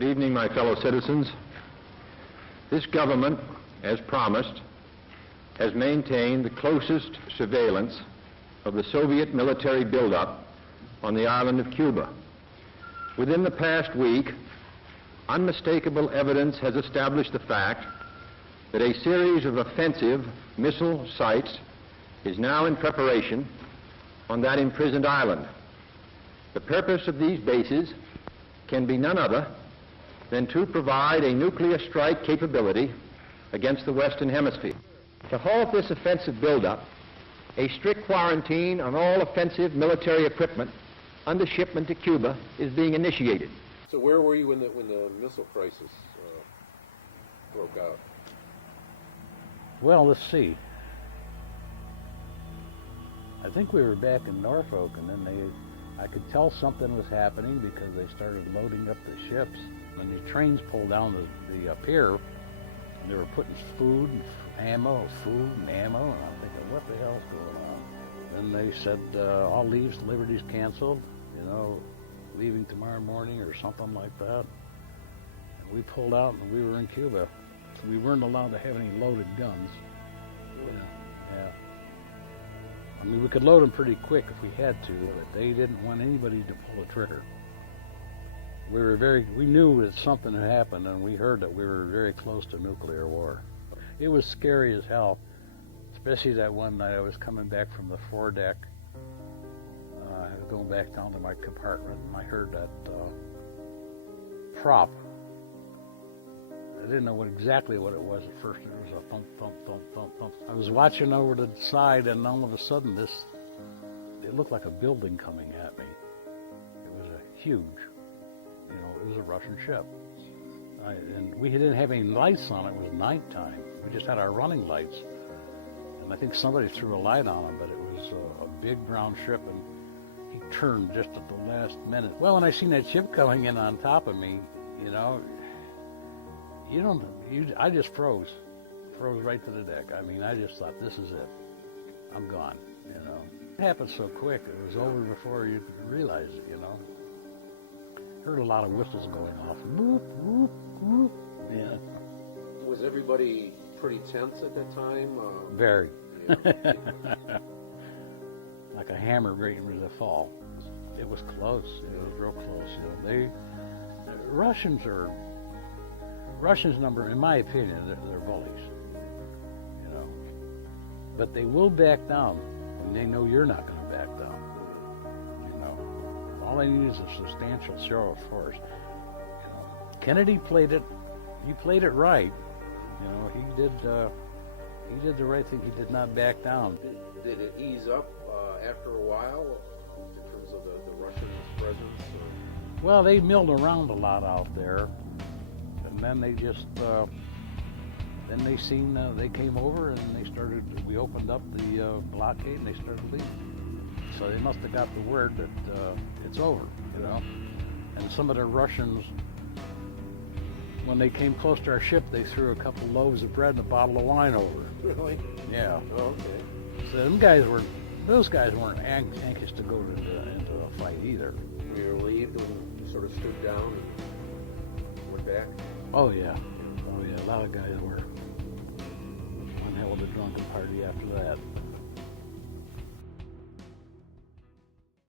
Good evening, my fellow citizens. This government, as promised, has maintained the closest surveillance of the Soviet military buildup on the island of Cuba. Within the past week, unmistakable evidence has established the fact that a series of offensive missile sites is now in preparation on that imprisoned island. The purpose of these bases can be none other than to provide a nuclear strike capability against the Western Hemisphere. To halt this offensive buildup, a strict quarantine on all offensive military equipment under shipment to Cuba is being initiated. So where were you when the missile crisis broke out? Well, let's see. I think we were back in Norfolk, and then I could tell something was happening because they started loading up the ships. When the trains pulled down the pier, they were putting food and ammo, and I'm thinking, what the hell's going on? Then they said, all leaves, liberties canceled, leaving tomorrow morning or something like that. And we pulled out and we were in Cuba. So we weren't allowed to have any loaded guns. Yeah. I mean, we could load them pretty quick if we had to, but they didn't want anybody to pull the trigger. We knew that something had happened, and we heard that we were very close to nuclear war. It was scary as hell, especially that one night I was coming back from the foredeck. I was going back down to my compartment, and I heard that prop. I didn't know exactly what it was at first. It was a thump, thump, thump, thump, thump. I was watching over to the side, and all of a sudden, it looked like a building coming at me. It was huge. It was a Russian ship. And we didn't have any lights on it. It was nighttime. We just had our running lights. And I think somebody threw a light on it, but it was a big brown ship, and he turned just at the last minute. Well, when I seen that ship coming in on top of me, I just froze right to the deck. I mean, I just thought, this is it. I'm gone, It happened so quick. It was over before you realized it, Heard a lot of whistles going off. Whoop, whoop, whoop. Yeah. Was everybody pretty tense at that time? Very. Yeah. Like a hammer waiting to fall. It was close. It was real close. Russians number, in my opinion, they're bullies. But they will back down when they know you're not going to back down. All they need is a substantial show of force. Kennedy played it. He played it right. He did the right thing. He did not back down. Did it ease up after a while in terms of the Russian presence? Well, they milled around a lot out there, and then they just they came over and we opened up the blockade and they started leaving. So they must have got the word that it's over, And some of the Russians, when they came close to our ship, they threw a couple loaves of bread and a bottle of wine over it. Really? Yeah. Oh, okay. So those guys weren't anxious to go into a fight either. Were you relieved when you sort of stood down and went back? Oh yeah. A lot of guys were. One hell of a drunken party after that.